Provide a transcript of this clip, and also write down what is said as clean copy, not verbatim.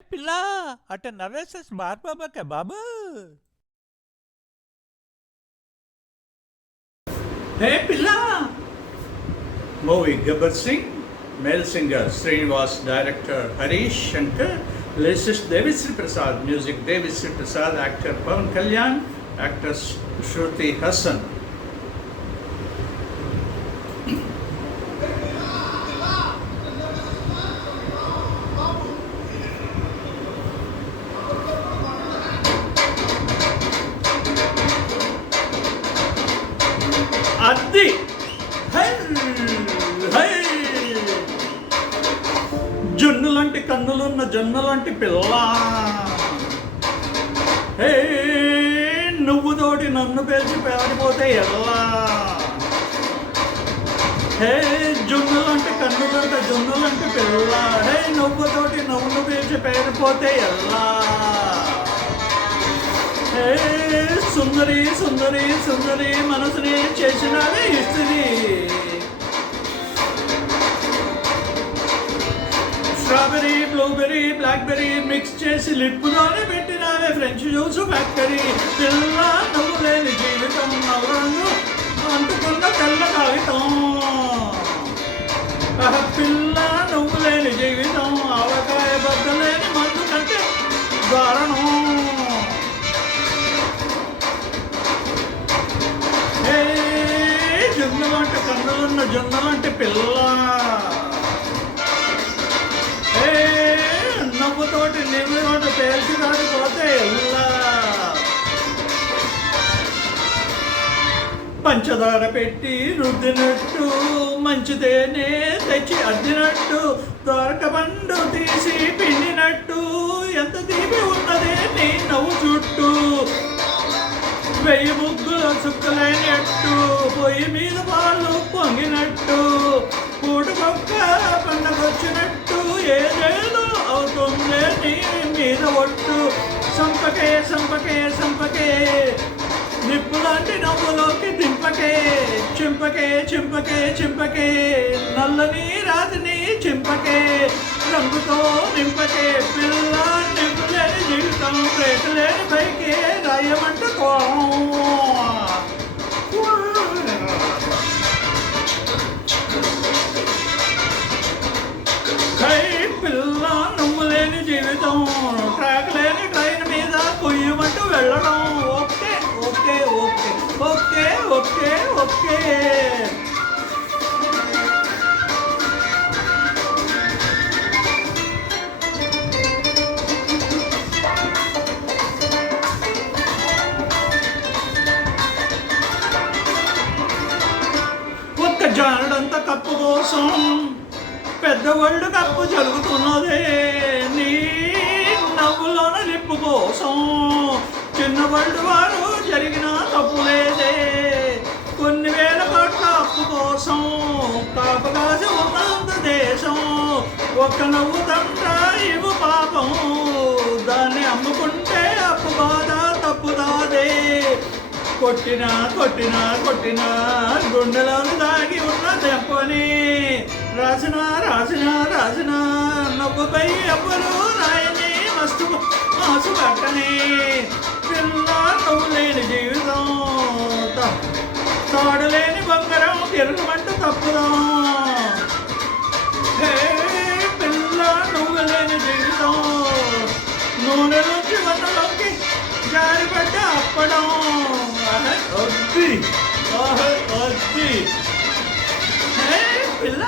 పిల్ల అట నవ్వేసేసి బార్బాబాకే బాబు. హే పిల్ల. Movie Gabbar Singh, male singer Srinivas, director Harish Shankar, lyricist Devi Sri Prasad, music Devi Sri Prasad, actor Pawan Kalyan, actor Shruti Haasan. అది జొన్నులాంటి కన్నులున్న జొన్నలాంటి పిల్ల. హే నువ్వుతోటి నన్ను పేల్చి పేడిపోతే ఎలా. హే జొన్నులాంటి కన్నులంట జొన్నులాంటి పిల్ల. హే నువ్వుతోటి నవ్వును పేల్చి పేడిపోతే ఎలా. హే సుందరి సుందరి సుందరి మనసుని చేసినావే ఇస్తుంది. స్ట్రాబెర్రీ బ్లూబెర్రీ బ్లాక్బెర్రీ మిక్స్ చేసి లిప్పులోనే పెట్టినావే ఫ్రెంచ్ జ్యూస్ ఫ్యాక్టరీ. పిల్ల నువ్వు లేని జీవితం నవ్వురంగు అంటుకున్న తెల్ల కాగితం. పిల్ల నువ్వు లేని జీవితం ఆవకాయ బద్దలేని మందు కంటే దారుణం. జొన్నలాంటి కన్నులున్న జొన్నలాంటి పిల్ల. నవ్వుతోటి నివ్వుతోటి పేల్చి దాటిపోతే ఎల్లా. పంచదార పెట్టి రుద్దినట్టు మంచిదేనే తెచ్చి అద్దినట్టు దొరకబండు తీసి పిండినట్టు ఎంత తీపి ఉన్నదే నీ నవ్వు చుట్టూ. వెయ్యి ముగ్గుల చుక్కలైనట్టు పొయ్యి మీద పాలు పొంగినట్టు పూటకొక్క పండగొచ్చినట్టు ఏదేదో అవుతుందే నీ మీద ఒట్టు. సంపకే సంపకే సంపకే నిప్పులాంటి నవ్వులోకి దింపకే. చింపకే చింపకే చింపకే నల్లని రాతిని చింపకే. రంగుతో నింపకే పిల్ల నింపులేని జీవితం రేటులేని పైకే రాయమంట కోణం. పిల్ల నువ్వు లేని జీవితం ట్రాక్ లేని ట్రైన్ మీద కొయ్యమంటూ వెళ్ళడం. Okay okay okay okay okay okay. ఒక్క జానడంత కప్పు కోసం పెద్దవాళ్ళు కప్పు జరుగుతున్నదే నీ నవ్వులోన లిప్పు కోసం. చిన్నవాళ్ళు వారు జరిగిన తప్పు లేదే కొన్ని వేల కోట్ల అప్పు కోసం. కాపకాసి ఉన్నంత దేశం ఒక్క నవ్వు తండ్ర ఇవు పాపం. దాన్ని అమ్ముకుంటే అప్పు బాధ తప్పుదాదే. కొట్టినా కొట్టినా కొట్టినా గుండెలను దాగి ఉన్న దెబ్బని రాసిన రాసిన రాసిన నవ్వుపై ఎవ్వరు రాయని మస్తు మాసు పట్టని. పిల్ల నువ్వు లేని జీవితం తాడు లేని బంగారం తిరగమంటూ తప్పుదాం. హే పిల్ల నువ్వు లేని జీవితం నూనె నుంచి వంటలోకి జారిపడ్డ అప్పడం. అద్ది అద్ది. హే పిల్ల.